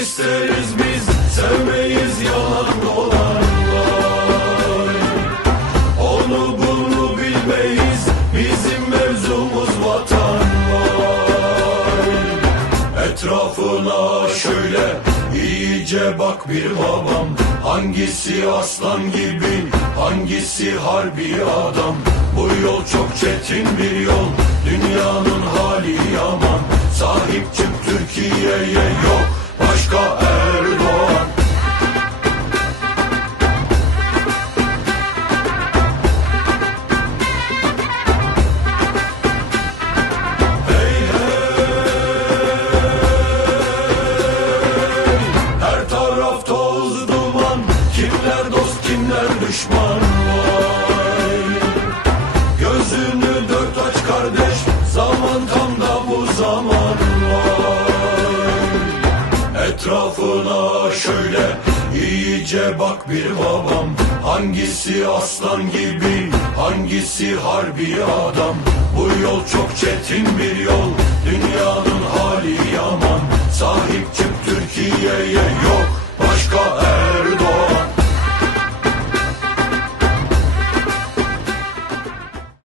isteriz biz sevmeyiz yalan dolanlar Onu bunu bilmeyiz bizim mevzumuz vatan var Etrafına şöyle iyice bak bir babam. Hangisi aslan gibi hangisi harbi adam? Bu yol çok çetin bir yol dünyanın hali yaman. Sahip çık Türkiye'ye yok düşman vay Gözünü dört aç kardeş Zaman tam da bu zaman vay Etrafına şöyle iyice bak bir babam. Hangisi aslan gibi hangisi harbi adam? Bu yol çok çetin bir yol Dünyanın hali yaman. Sahip